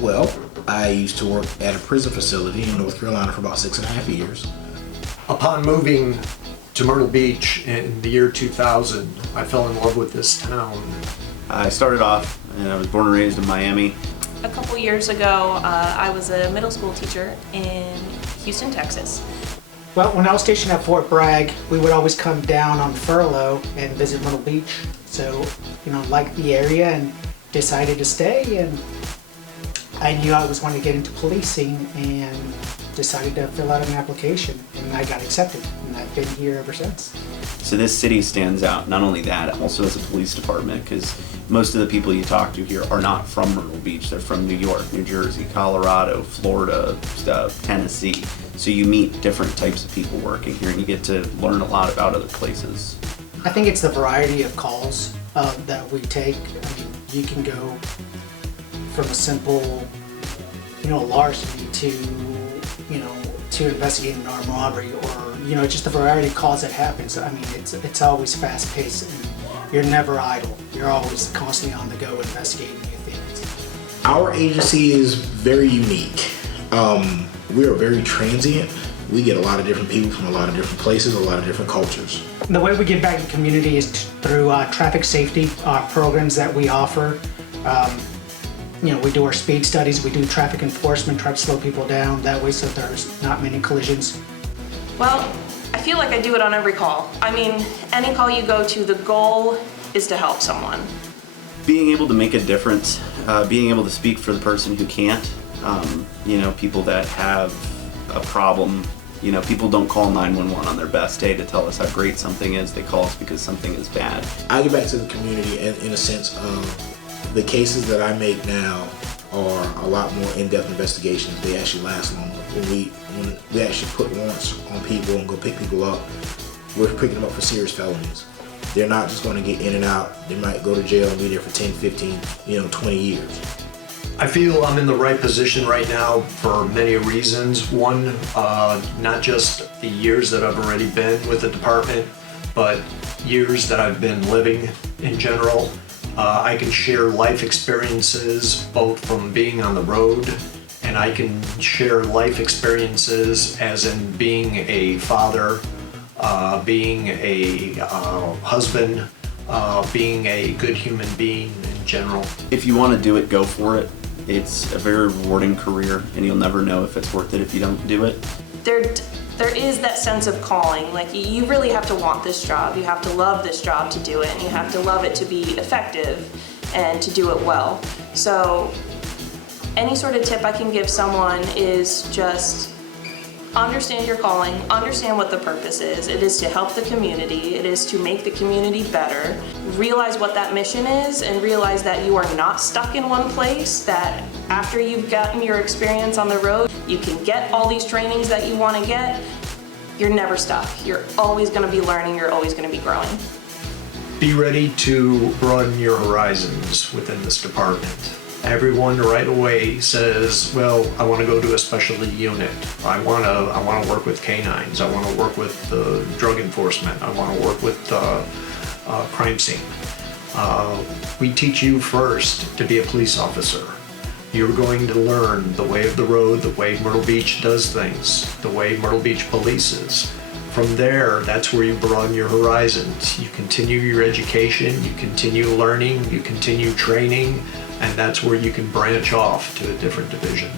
Well, I used to work at a prison facility in North Carolina for about 6.5 years. Upon moving to Myrtle Beach in the year 2000, I fell in love with this town. I started off, and I was born and raised in Miami. A couple years ago, I was a middle school teacher in Houston, Texas. Well, when I was stationed at Fort Bragg, we would always come down on furlough and visit Myrtle Beach. So, liked the area and decided to stay. And I knew I was wanting to get into policing and decided to fill out an application. And I got accepted, and I've been here ever since. So this city stands out, not only that, also as a police department, because most of the people you talk to here are not from Myrtle Beach. They're from New York, New Jersey, Colorado, Florida, Tennessee. So you meet different types of people working here, and you get to learn a lot about other places. I think it's the variety of calls that we take. I mean, you can go from a simple, larceny to investigating an armed robbery, or just the variety of calls that happens. I mean, it's always fast-paced, and you're never idle. You're always constantly on the go investigating new things. Our agency is very unique. We are very transient. We get a lot of different people from a lot of different places, a lot of different cultures. The way we give back to the community is through traffic safety programs that we offer. We do our speed studies, we do traffic enforcement, try to slow people down that way so there's not many collisions. Well, I feel like I do it on every call. I mean, any call you go to, the goal is to help someone. Being able to make a difference, being able to speak for the person who can't, people that have a problem. People don't call 911 on their best day to tell us how great something is. They call us because something is bad. I get back to the community in a sense of the cases that I make now are a lot more in-depth investigations. They actually last longer. When we actually put warrants on people and go pick people up, we're picking them up for serious felonies. They're not just going to get in and out. They might go to jail and be there for 10, 15, 20 years. I feel I'm in the right position right now for many reasons. One, not just the years that I've already been with the department, but years that I've been living in general. I can share life experiences both from being on the road, and I can share life experiences as in being a father, being a husband, being a good human being in general. If you want to do it, go for it. It's a very rewarding career, and you'll never know if it's worth it if you don't do it. There is that sense of calling. Like, you really have to want this job. You have to love this job to do it, and you have to love it to be effective and to do it well. So any sort of tip I can give someone is just understand your calling, understand what the purpose is. It is to help the community. It is to make the community better. Realize what that mission is, and realize that you are not stuck in one place, that after you've gotten your experience on the road, you can get all these trainings that you want to get. You're never stuck. You're always going to be learning. You're always going to be growing. Be ready to broaden your horizons within this department. Everyone right away says, well, I want to go to a specialty unit. I want to work with canines. I want to work with drug enforcement. I want to work with crime scene. We teach you first to be a police officer. You're going to learn the way of the road, the way Myrtle Beach does things, the way Myrtle Beach polices. From there, that's where you broaden your horizons. You continue your education, you continue learning, you continue training, and that's where you can branch off to a different division.